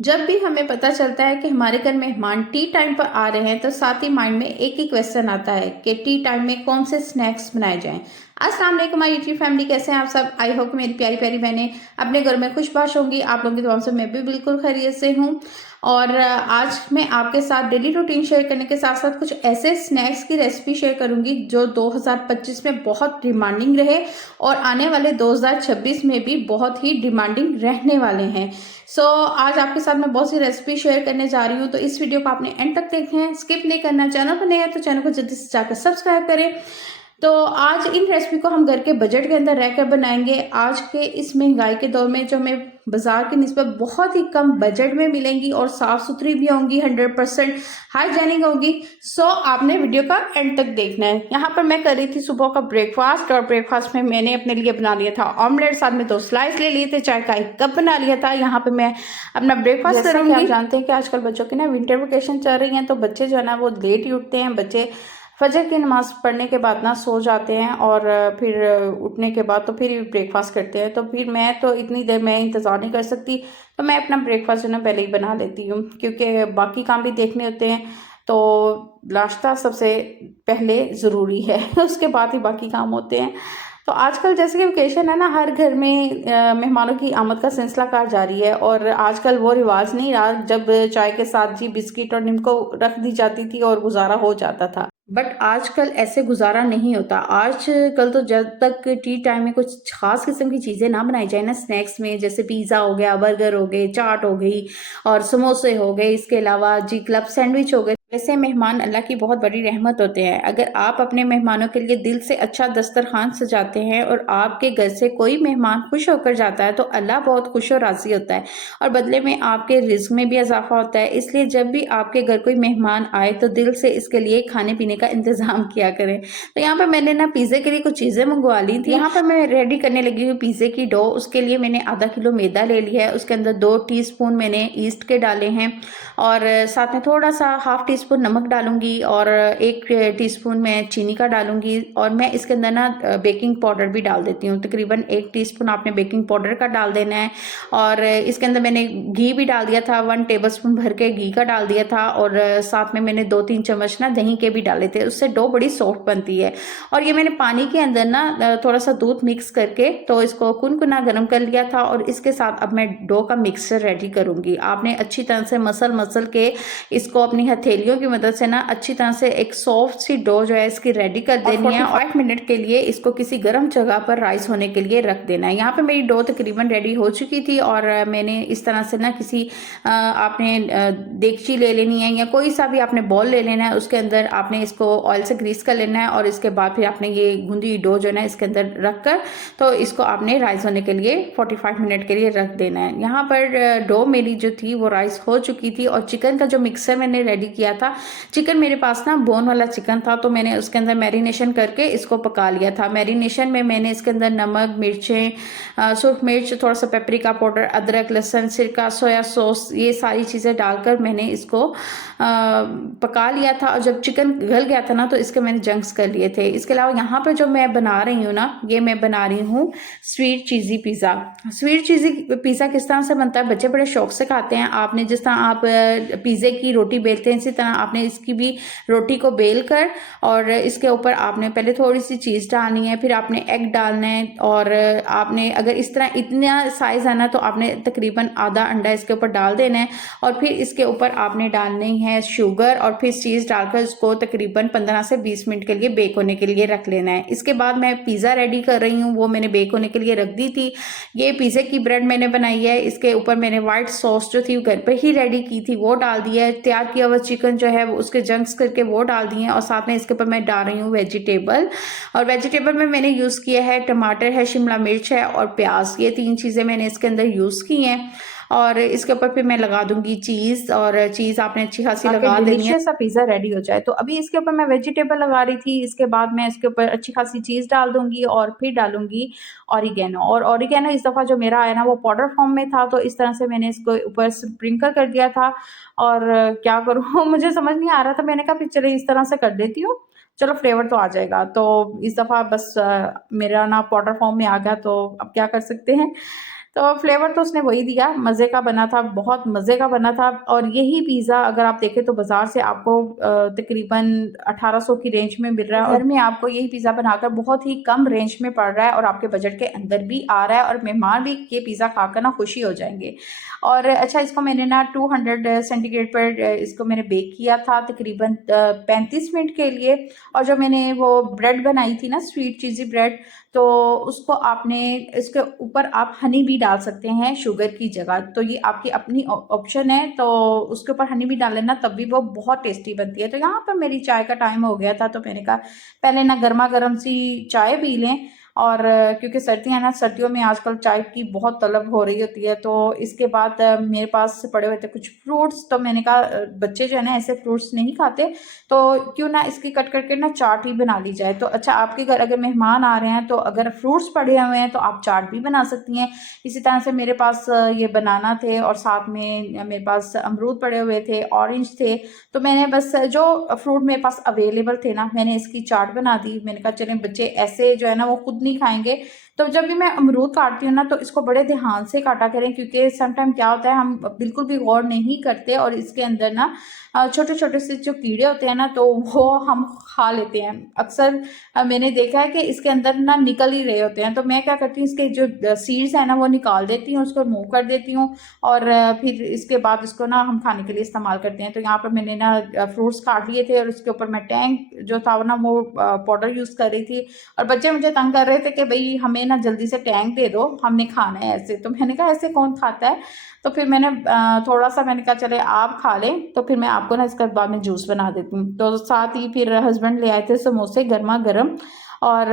जब भी हमें पता चलता है कि हमारे घर मेहमान टी टाइम पर आ रहे हैं तो साथ ही माइंड में एक ही क्वेश्चन आता है कि टी टाइम में कौन से स्नैक्स बनाए जाएं। अस्सलाम वालेकुम हमारी यूट्यूब फैमिली, कैसे हैं आप सब। आई होप मेरी प्यारी प्यारी बहनें अपने घर में खुशबाश होंगी। आप लोगों की दुआओं से मैं भी बिल्कुल खैरियत से हूँ। और आज मैं आपके साथ डेली रूटीन शेयर करने के साथ साथ कुछ ऐसे स्नैक्स की रेसिपी शेयर करूंगी जो 2025 में बहुत डिमांडिंग रहे और आने वाले 2026 में भी बहुत ही डिमांडिंग रहने वाले हैं। आज आपके साथ मैं बहुत सी रेसिपी शेयर करने जा रही हूँ, तो इस वीडियो को आपने एंड तक देखें, स्किप नहीं करना। चैनल पर नए हैं तो चैनल को जल्दी से जाकर सब्सक्राइब करें। तो आज इन रेसिपी को हम घर के बजट के अंदर रहकर बनाएंगे। आज के इस महंगाई के दौर में जो हमें बाजार की निस्बत बहुत ही कम बजट में मिलेंगी और साफ सुथरी भी होंगी, 100% हाइजेनिक होंगी। आपने वीडियो का एंड तक देखना है। यहाँ पर मैं कर रही थी सुबह का ब्रेकफास्ट, और ब्रेकफास्ट में मैंने अपने लिए बना लिया था ऑमलेट, साथ में 2 स्लाइस ले लिए थे, चाय का 1 कप बना लिया था। यहाँ पे मैं अपना ब्रेकफास्ट करूँगी। आप जानते हैं कि आजकल बच्चों की ना विंटर वेकेशन चल रही हैं, तो बच्चे जो है ना वो लेट ही उठते हैं। बच्चे फजर की नमाज पढ़ने के बाद ना सो जाते हैं और फिर उठने के बाद तो फिर ब्रेकफास्ट करते हैं। तो फिर मैं तो इतनी देर मैं इंतज़ार नहीं कर सकती, तो मैं अपना ब्रेकफास्ट जो है ना पहले ही बना लेती हूँ, क्योंकि बाकी काम भी देखने होते हैं। तो नाश्ता सबसे पहले ज़रूरी है उसके बाद ही बाकी काम होते हैं। तो आजकल जैसे कि वेकेशन है ना, हर घर में मेहमानों की आमद का सिलसिला कार जारी है। और आजकल वो रिवाज नहीं रहा जब चाय के साथ जी बिस्किट और नींबू रख दी जाती थी और गुजारा हो जाता था। बट आजकल ऐसे गुजारा नहीं होता। आजकल तो जब तक टी टाइम में कुछ खास किस्म की चीज़ें ना बनाई जाए ना, स्नैक्स में जैसे पिज़्ज़ा हो गया, बर्गर हो गए, चाट हो गई और समोसे हो गए, इसके अलावा जी क्लब सैंडविच हो गए। वैसे मेहमान अल्लाह की बहुत बड़ी रहमत होते हैं। अगर आप अपने मेहमानों के लिए दिल से अच्छा दस्तरखान सजाते हैं और आपके घर से कोई मेहमान खुश होकर जाता है तो अल्लाह बहुत खुश और राज़ी होता है, और बदले में आपके रिज्क में भी इजाफा होता है। इसलिए जब भी आपके घर कोई मेहमान आए तो दिल से इसके लिए खाने पीने का इंतज़ाम किया करें। तो यहाँ पर मैंने ना पिज़्ज़े के लिए कुछ चीज़ें मंगवा ली थी। यहाँ पर मैं रेडी करने लगी हूँ पिज़्ज़े की डो। उसके लिए मैंने आधा किलो मैदा ले लिया है, उसके अंदर 2 टीस्पून मैंने ईस्ट के डाले हैं, और साथ में थोड़ा सा हाफ टी स्पून नमक डालूंगी, और 1 टीस्पून मैं चीनी का डालूंगी, और मैं इसके अंदर ना बेकिंग पाउडर भी डाल देती हूँ। तकरीबन 1 टीस्पून आपने बेकिंग पाउडर का डाल देना है। और इसके अंदर मैंने घी भी डाल दिया था, 1 टेबलस्पून भर के घी का डाल दिया था, और साथ में मैंने 2-3 चम्मच ना दही के भी डाले थे। उससे डो बड़ी सॉफ्ट बनती है। और ये मैंने पानी के अंदर ना थोड़ा सा दूध मिक्स करके तो इसको कुनकुना गर्म कर लिया था, और इसके साथ अब मैं डो का मिक्सचर रेडी करूंगी। आपने अच्छी तरह से मसल के इसको अपनी हथेलियों की मदद से ना अच्छी तरह से एक सॉफ्ट सी डो जो है इसकी रेडी कर देनी है, और 5 मिनट के लिए इसको किसी गर्म जगह पर राइस होने के लिए रख देना है। यहाँ पे मेरी डो तकरीबन रेडी हो चुकी थी, और मैंने इस तरह से ना किसी आपने देगची ले लेनी है या कोई सा भी आपने बॉल ले लेना है, उसके अंदर आपने इसको ऑयल से ग्रीस कर लेना है, और इसके बाद फिर आपने ये गूंदी डो जो है ना इसके अंदर रख कर तो इसको आपने राइस होने के लिए 45 मिनट के लिए रख देना है। यहाँ पर डो मेरी जो थी वो राइस हो चुकी थी, और चिकन का जो मिक्सर मैंने रेडी किया था, चिकन मेरे पास ना बोन वाला चिकन था, तो मैंने उसके अंदर मैरिनेशन करके इसको पका लिया था। मैरिनेशन में मैंने इसके अंदर नमक, मिर्चें, सूख मिर्च, थोड़ा सा पेपरिका पाउडर, अदरक, लहसुन, सिरका, सोया सॉस, ये सारी चीज़ें डालकर मैंने इसको पका लिया था। और जब चिकन गल गया था ना तो इसके मैंने जंक्स कर लिए थे। इसके अलावा यहाँ पर जो मैं बना रही हूँ ना, ये मैं बना रही हूँ स्वीट चीज़ी पिज़्ज़ा। स्वीट चीज़ी पिज़्ज़ा किस तरह से बनता है, बच्चे बड़े शौक से खाते हैं। आपने जिस तरह आप पिज़्ज़े की रोटी बेलते हैं, इसी तरह आपने इसकी भी रोटी को बेल कर और इसके ऊपर आपने पहले थोड़ी सी चीज़ डालनी है, फिर आपने एग डालना है, और आपने अगर इस तरह इतना साइज़ है ना तो आपने तकरीबन आधा अंडा इसके ऊपर डाल देना है, और फिर इसके ऊपर आपने डालनी है शुगर, और फिर चीज़ डालकर इसको तकरीबन 15 से 20 मिनट के लिए बेक होने के लिए रख लेना है। इसके बाद मैं पिज़्ज़ा रेडी कर रही हूँ, वो मैंने बेक होने के लिए रख दी थी। ये पिज़्ज़े की ब्रेड मैंने बनाई है, इसके ऊपर मैंने वाइट सॉस जो थी घर पे ही रेडी की थी वो डाल दिया है। तैयार किया हुआ चिकन जो है वो उसके जंक्स करके वो डाल दिए हैं, और साथ में इसके ऊपर मैं डाल रही हूँ वेजिटेबल। और वेजिटेबल में मैंने यूज़ किया है टमाटर है, शिमला मिर्च है और प्याज। ये 3 चीज़ें मैंने इसके अंदर यूज़ की हैं, और इसके ऊपर फिर मैं लगा दूंगी चीज़, और चीज़ आपने अच्छी खासी लगा देनी है, सा पिज़्ज़ा रेडी हो जाए। तो अभी इसके ऊपर मैं वेजिटेबल लगा रही थी, इसके बाद मैं इसके ऊपर अच्छी खासी चीज़ डाल दूंगी, और फिर डालूंगी ऑरिगेनो। और ऑरिगेनो इस दफ़ा जो मेरा आया ना वो पाउडर फॉर्म में था, तो इस तरह से मैंने इसको ऊपर स्प्रिंकल कर दिया था। और क्या करूँ मुझे समझ नहीं आ रहा था, मैंने कहा फिर चले इस तरह से कर देती हूँ, चलो फ्लेवर तो आ जाएगा। तो इस दफ़ा बस मेरा ना पाउडर फॉर्म में आ गया, तो अब क्या कर सकते हैं। तो फ्लेवर तो उसने वही दिया, मज़े का बना था, बहुत मज़े का बना था। और यही पिज़्ज़ा अगर आप देखें तो बाज़ार से आपको तकरीबन 1800 की रेंज में मिल रहा है, और घर में आपको यही पिज़्ज़ा बनाकर बहुत ही कम रेंज में पड़ रहा है और आपके बजट के अंदर भी आ रहा है, और मेहमान भी ये पिज़्ज़ा खाकर ना खुशी हो जाएंगे। और अच्छा, इसको मैंने ना 200 सेंटीग्रेड पर इसको मैंने बेक किया था तकरीबन 35 मिनट के लिए। और जो मैंने वो ब्रेड बनाई थी ना, स्वीट चीज़ी ब्रेड, तो उसको आपने इसके ऊपर आप हनी भी डाल सकते हैं शुगर की जगह, तो ये आपकी अपनी ऑप्शन है। तो उसके ऊपर हनी भी डाल लेना, तब भी वो बहुत टेस्टी बनती है। तो यहाँ पर मेरी चाय का टाइम हो गया था, तो मैंने कहा पहले ना गर्मा गर्म सी चाय पी लें। और क्योंकि सर्दियाँ ना, सर्दियों में आजकल चाय की बहुत तलब हो रही होती है। तो इसके बाद मेरे पास पड़े हुए थे कुछ फ्रूट्स, तो मैंने कहा बच्चे जो है ना ऐसे फ्रूट्स नहीं खाते, तो क्यों ना इसकी कट करके ना चाट ही बना ली जाए। तो अच्छा, आपके घर अगर मेहमान आ रहे हैं तो अगर फ्रूट्स पड़े हुए हैं तो आप चाट भी बना सकती हैं। इसी तरह से मेरे पास ये बनाना थे, और साथ में मेरे पास अमरूद पड़े हुए थे, ऑरेंज थे। तो मैंने बस जो फ्रूट मेरे पास अवेलेबल थे ना, मैंने इसकी चाट बना दी। मैंने कहा चलें, बच्चे ऐसे जो है ना वो खुद नहीं खाएंगे, तो जब भी मैं अमरूद काटती हूँ ना तो इसको बड़े ध्यान से काटा करें, क्योंकि समटाइम क्या होता है हम बिल्कुल भी गौर नहीं करते और इसके अंदर ना छोटे छोटे से जो कीड़े होते हैं ना, तो वो हम खा लेते हैं अक्सर। मैंने देखा है कि इसके अंदर ना निकल ही रहे होते हैं, तो मैं क्या करती हूँ, इसके जो सीड्स है ना वो निकाल देती हूँ, उसको रिमूव कर देती हूँ। और फिर इसके बाद इसको ना हम खाने के लिए इस्तेमाल करते हैं। तो यहाँ पर मैंने ना फ्रूट्स काट लिए थे, और उसके ऊपर मैं टैंग जो था ना वो पाउडर यूज़ कर रही थी। और बच्चे मुझे तंग कर रहे थे कि भाई हमें ना जल्दी से टैंक दे दो, हमने खाना है ऐसे। तो मैंने कहा ऐसे कौन खाता है। तो फिर मैंने थोड़ा सा मैंने कहा चले आप खा लें, तो फिर मैं आपको ना इसके बाद में जूस बना देती हूँ। तो साथ ही फिर हस्बैंड ले आए थे समोसे गर्मा गर्म। और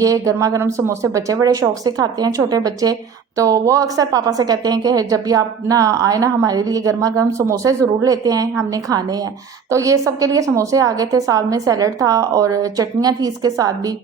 ये गर्मा गर्म समोसे बच्चे बड़े शौक से खाते हैं, छोटे बच्चे। तो वो अक्सर पापा से कहते हैं कि जब भी आप ना आए ना हमारे लिए गर्मा गर्म समोसे ज़रूर लेते हैं, हमने खाने हैं। तो ये सबके लिए समोसे आ गए थे, साथ में सैलड था और चटनियाँ थी इसके साथ भी।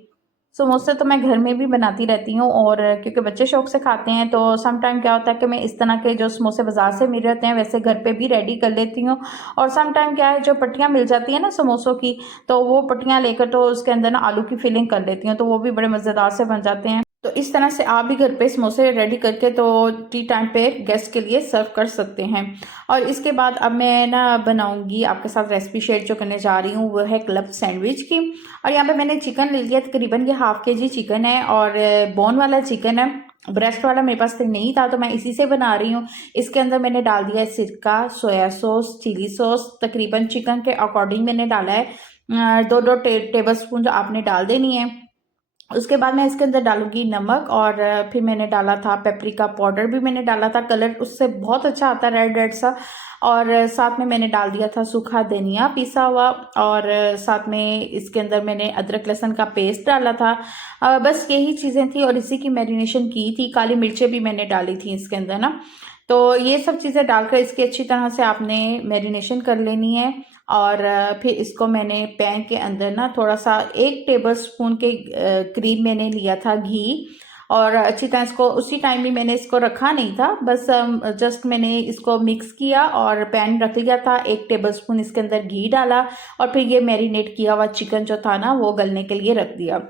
समोसे तो मैं घर में भी बनाती रहती हूँ, और क्योंकि बच्चे शौक से खाते हैं, तो सम टाइम क्या होता है कि मैं इस तरह के जो समोसे बाज़ार से मिल जाते हैं वैसे घर पे भी रेडी कर लेती हूँ। और सम टाइम क्या है, जो पट्टियाँ मिल जाती हैं ना समोसों की, तो वो पट्टियाँ लेकर तो उसके अंदर ना आलू की फिलिंग कर लेती हूँ, तो वो भी बड़े मज़ेदार से बन जाते हैं। तो इस तरह से आप भी घर पे समोसे रेडी करके तो टी टाइम पे गेस्ट के लिए सर्व कर सकते हैं। और इसके बाद अब मैं ना बनाऊंगी आपके साथ रेसिपी शेयर जो करने जा रही हूँ, वो है क्लब सैंडविच की। और यहाँ पे मैंने चिकन ले लिया, तकरीबन ये ½ kg चिकन है, और बोन वाला चिकन है, ब्रेस्ट वाला मेरे पास नहीं था, तो मैं इसी से बना रही हूँ। इसके अंदर मैंने डाल दिया है सिरका, सोया सॉस, चिली सॉस, तकरीबन चिकन के अकॉर्डिंग मैंने डाला है। 2-2 टेबल स्पून आपने डाल देनी है। उसके बाद मैं इसके अंदर डालूंगी नमक, और फिर मैंने डाला था पेपरिका पाउडर भी मैंने डाला था, कलर उससे बहुत अच्छा आता है रेड रेड सा। और साथ में मैंने डाल दिया था सूखा धनिया पिसा हुआ, और साथ में इसके अंदर मैंने अदरक लहसुन का पेस्ट डाला था। बस यही चीज़ें थी, और इसी की मैरिनेशन की थी। काली मिर्चें भी मैंने डाली थी इसके अंदर ना। तो ये सब चीज़ें डालकर इसकी अच्छी तरह से आपने मैरिनेशन कर लेनी है। और फिर इसको मैंने पैन के अंदर ना थोड़ा सा 1 टेबल स्पून के करीब मैंने लिया था घी, और अच्छी तरह इसको उसी टाइम भी मैंने इसको रखा नहीं था, बस जस्ट मैंने इसको मिक्स किया और पैन रख लिया था। 1 टेबल स्पून इसके अंदर घी डाला, और फिर ये मैरिनेट किया हुआ चिकन जो था ना वो गलने के लिए रख दिया।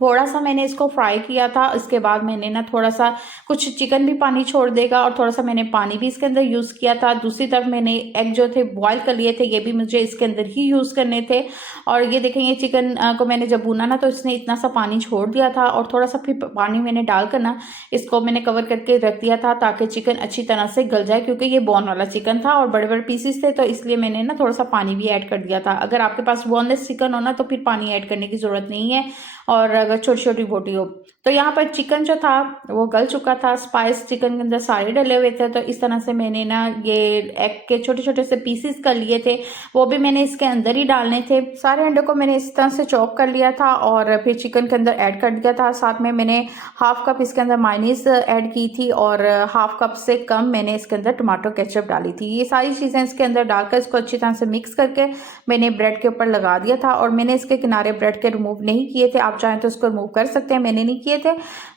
थोड़ा सा मैंने इसको फ्राई किया था, इसके बाद मैंने ना थोड़ा सा, कुछ चिकन भी पानी छोड़ देगा, और थोड़ा सा मैंने पानी भी इसके अंदर यूज़ किया था। दूसरी तरफ मैंने एग जो थे बॉईल कर लिए थे, ये भी मुझे इसके अंदर ही यूज़ करने थे। और ये देखेंगे चिकन को मैंने जब भूना ना, तो इसने इतना सा पानी छोड़ दिया था, और थोड़ा सा फिर पानी मैंने डालकर ना इसको मैंने कवर करके रख दिया था, ताकि चिकन अच्छी तरह से गल जाए, क्योंकि ये बोन वाला चिकन था और बड़े बड़े पीसीस थे, तो इसलिए मैंने ना थोड़ा सा पानी भी ऐड कर दिया था। अगर आपके पास बोनलेस चिकन हो ना, तो फिर पानी ऐड करने की ज़रूरत नहीं है, और अगर छोटी छोटी बोटी हो। तो यहाँ पर चिकन जो था वो गल चुका था, स्पाइस चिकन के अंदर सारे डले हुए थे। तो इस तरह से मैंने ना ये एग के छोटे छोटे से पीसेस कर लिए थे, वो भी मैंने इसके अंदर ही डालने थे। सारे अंडों को मैंने इस तरह से चॉप कर लिया था, और फिर चिकन के अंदर ऐड कर दिया था। साथ में मैंने ½ कप इसके अंदर मायोनीज ऐड की थी, और ½ कप से कम मैंने इसके अंदर टमाटो केचप डाली थी। ये सारी चीज़ें इसके अंदर डालकर इसको अच्छी तरह से मिक्स करके मैंने ब्रेड के ऊपर लगा दिया था, और मैंने इसके किनारे ब्रेड के रिमूव नहीं किए थे। आप चाहें तो इसको रिमूव कर सकते हैं, मैंने नहीं किए थे।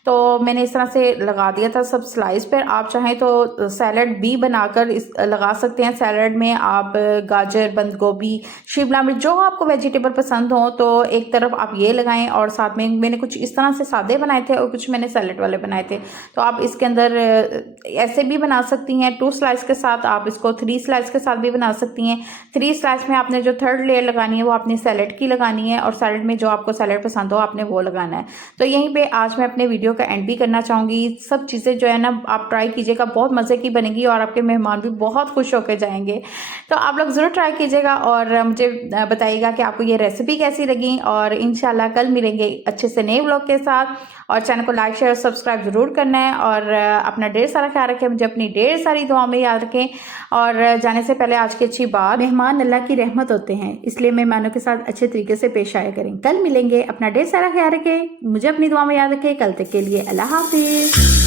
तो मैंने इस तरह से लगा दिया था सब स्लाइस पर। आप चाहें तो सैलड भी बनाकर इस लगा सकते हैं। सैलड में आप गाजर, बंद गोभी, शिमला मिर्च, जो आपको वेजिटेबल पसंद हो तो एक तरफ आप ये लगाएं, और साथ में मैंने कुछ इस तरह से सादे बनाए थे और कुछ मैंने सैलड वाले बनाए थे। तो आप इसके अंदर ऐसे भी बना सकती हैं 2 स्लाइस के साथ, आप इसको 3 स्लाइस के साथ भी बना सकती हैं। 3 स्लाइस में आपने जो थर्ड लेयर लगानी है वो आपने सैलड की लगानी है, और सैलड में जो आपको सैलड पसंद हो आपने वो लगाना है। तो यहीं पे आज मैं अपने वीडियो का एंड भी करना चाहूँगी। सब चीज़ें जो है ना आप ट्राई कीजिएगा, बहुत मज़े की बनेगी और आपके मेहमान भी बहुत खुश होकर जाएंगे। तो आप लोग ज़रूर ट्राई कीजिएगा और मुझे बताइएगा कि आपको ये रेसिपी कैसी लगी। और इंशाल्लाह कल मिलेंगे अच्छे से नए व्लॉग के साथ। और चैनल को लाइक, शेयर और सब्सक्राइब ज़रूर करना है, और अपना ढेर सारा ख्याल रखें, मुझे अपनी ढेर सारी दुआओं में याद रखें। और जाने से पहले आज की अच्छी बात, मेहमान अल्लाह की रहमत होते हैं, इसलिए मेहमानों के साथ अच्छे तरीके से पेश आया करें। कल मिलेंगे, अपना ढेर सारा ख्याल रखें, मुझे अपनी दुआ में याद रखें। कल तक के लिए अल्लाह हाफिज़।